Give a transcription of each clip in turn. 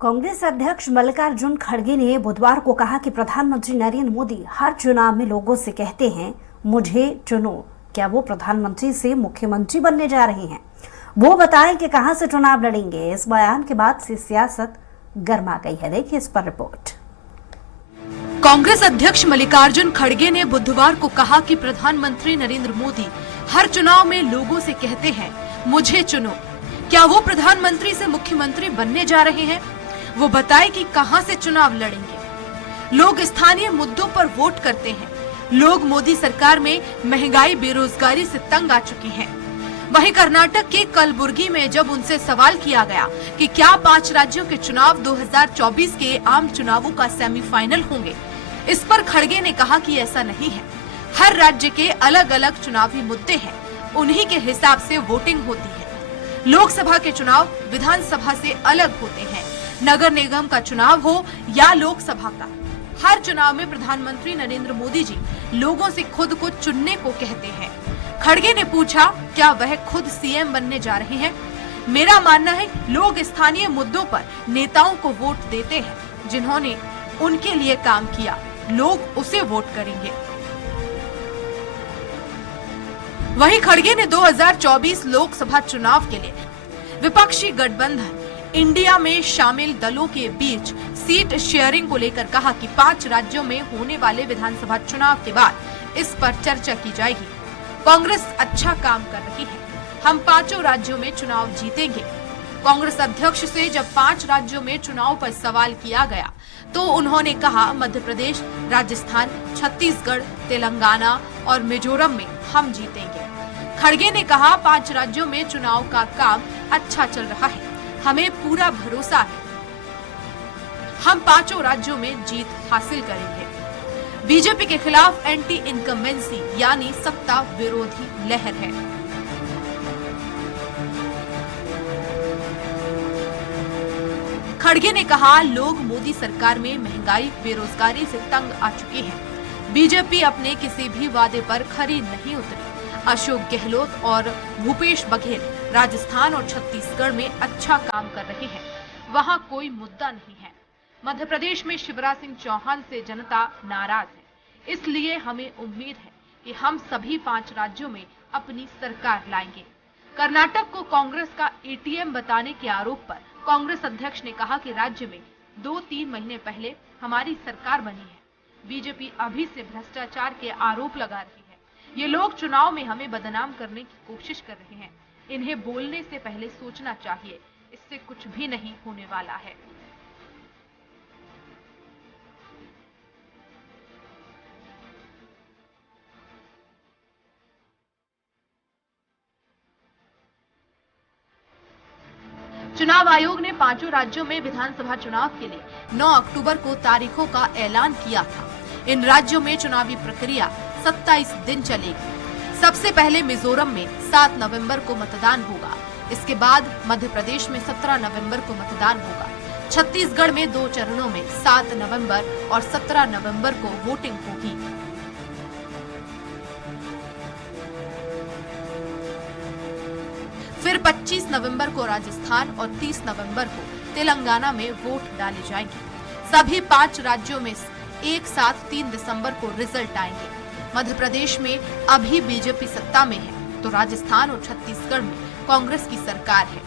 कांग्रेस अध्यक्ष मल्लिकार्जुन खड़गे ने बुधवार को कहा कि प्रधानमंत्री नरेंद्र मोदी हर चुनाव में लोगों से कहते हैं मुझे चुनो। क्या वो प्रधानमंत्री से मुख्यमंत्री बनने जा रहे हैं? वो बताएं कि कहां से चुनाव लड़ेंगे। इस बयान के बाद से सियासत गर्मा गई है। देखिए इस पर रिपोर्ट। कांग्रेस अध्यक्ष मल्लिकार्जुन खड़गे ने बुधवार को कहा कि प्रधानमंत्री नरेंद्र मोदी हर चुनाव में लोगों से कहते हैं मुझे चुनो। क्या वो प्रधानमंत्री से मुख्यमंत्री बनने जा रहे हैं? वो बताए कि कहां से चुनाव लड़ेंगे। लोग स्थानीय मुद्दों पर वोट करते हैं। लोग मोदी सरकार में महंगाई बेरोजगारी से तंग आ चुके हैं। वहीं कर्नाटक के कलबुर्गी में जब उनसे सवाल किया गया कि क्या 5 राज्यों के चुनाव 2024 के आम चुनावों का सेमीफाइनल होंगे, इस पर खड़गे ने कहा कि ऐसा नहीं है। हर राज्य के अलग अलग चुनावी मुद्दे हैं, उन्हीं के हिसाब से वोटिंग होती है। लोकसभा के चुनाव विधानसभा से अलग होते हैं। नगर निगम का चुनाव हो या लोकसभा का, हर चुनाव में प्रधानमंत्री नरेंद्र मोदी जी लोगों से खुद को चुनने को कहते हैं। खड़गे ने पूछा क्या वह खुद सीएम बनने जा रहे हैं? मेरा मानना है लोग स्थानीय मुद्दों पर नेताओं को वोट देते हैं। जिन्होंने उनके लिए काम किया, लोग उसे वोट करेंगे। वहीं खड़गे ने 2024 लोकसभा चुनाव के लिए विपक्षी गठबंधन इंडिया में शामिल दलों के बीच सीट शेयरिंग को लेकर कहा कि 5 राज्यों में होने वाले विधानसभा चुनाव के बाद इस पर चर्चा की जाएगी। कांग्रेस अच्छा काम कर रही है, हम 5 राज्यों में चुनाव जीतेंगे। कांग्रेस अध्यक्ष से जब 5 राज्यों में चुनाव पर सवाल किया गया तो उन्होंने कहा मध्य प्रदेश, राजस्थान, छत्तीसगढ़, तेलंगाना और मिजोरम में हम जीतेंगे। खड़गे ने कहा 5 राज्यों में चुनाव का काम अच्छा चल रहा है, हमें पूरा भरोसा है हम 5 राज्यों में जीत हासिल करेंगे। बीजेपी के खिलाफ एंटी इनकम्बेंसी यानी सत्ता विरोधी लहर है। खड़गे ने कहा लोग मोदी सरकार में महंगाई बेरोजगारी से तंग आ चुके हैं। बीजेपी अपने किसी भी वादे पर खरी नहीं उतरी। अशोक गहलोत और भूपेश बघेल राजस्थान और छत्तीसगढ़ में अच्छा काम कर रहे हैं, वहां कोई मुद्दा नहीं है। मध्य प्रदेश में शिवराज सिंह चौहान से जनता नाराज है, इसलिए हमें उम्मीद है कि हम सभी 5 राज्यों में अपनी सरकार लाएंगे। कर्नाटक को कांग्रेस का एटीएम बताने के आरोप पर कांग्रेस अध्यक्ष ने कहा कि राज्य में 2-3 महीने पहले हमारी सरकार बनी है। बीजेपी अभी से भ्रष्टाचार के आरोप लगा रही है। ये लोग चुनाव में हमें बदनाम करने की कोशिश कर रहे हैं। इन्हें बोलने से पहले सोचना चाहिए, इससे कुछ भी नहीं होने वाला है। चुनाव आयोग ने 5 राज्यों में विधानसभा चुनाव के लिए 9 अक्टूबर को तारीखों का ऐलान किया था। इन राज्यों में चुनावी प्रक्रिया 27 दिन चलेगी। सबसे पहले मिजोरम में 7 नवंबर को मतदान होगा। इसके बाद मध्य प्रदेश में 17 नवंबर को मतदान होगा। छत्तीसगढ़ में 2 चरणों में 7 नवंबर और 17 नवंबर को वोटिंग होगी। फिर 25 नवंबर को राजस्थान और 30 नवंबर को तेलंगाना में वोट डाले जाएंगे। सभी 5 राज्यों में एक साथ 3 दिसंबर को रिजल्ट आएंगे। मध्य प्रदेश में अभी बीजेपी सत्ता में है, तो राजस्थान और छत्तीसगढ़ में कांग्रेस की सरकार है।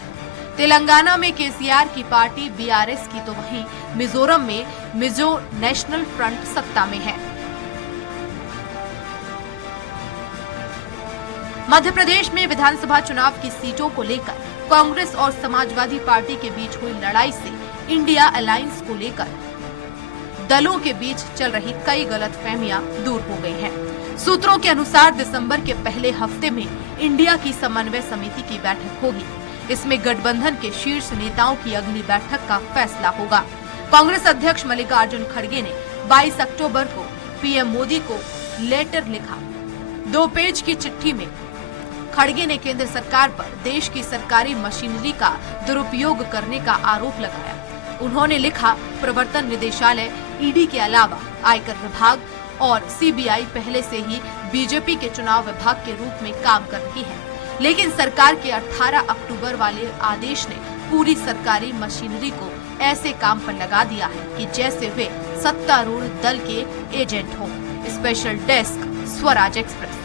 तेलंगाना में केसीआर की पार्टी बीआरएस की, तो वहीं मिजोरम में मिजो नेशनल फ्रंट सत्ता में है। मध्य प्रदेश में विधानसभा चुनाव की सीटों को लेकर कांग्रेस और समाजवादी पार्टी के बीच हुई लड़ाई से इंडिया अलायंस को लेकर दलों के बीच चल रही कई गलतफहमियां दूर हो गई हैं। सूत्रों के अनुसार दिसंबर के पहले हफ्ते में इंडिया की समन्वय समिति की बैठक होगी। इसमें गठबंधन के शीर्ष नेताओं की अगली बैठक का फैसला होगा। कांग्रेस अध्यक्ष मल्लिकार्जुन खड़गे ने 22 अक्टूबर को पीएम मोदी को लेटर लिखा। 2 पेज की चिट्ठी में खड़गे ने केंद्र सरकार पर देश की सरकारी मशीनरी का दुरुपयोग करने का आरोप लगाया। उन्होंने लिखा प्रवर्तन निदेशालय, ईडी के अलावा आयकर विभाग और सीबीआई पहले से ही बीजेपी के चुनाव विभाग के रूप में काम कर रही है, लेकिन सरकार के 18 अक्टूबर वाले आदेश ने पूरी सरकारी मशीनरी को ऐसे काम पर लगा दिया है कि जैसे वे सत्तारूढ़ दल के एजेंट हों। Special desk, Swaraj express.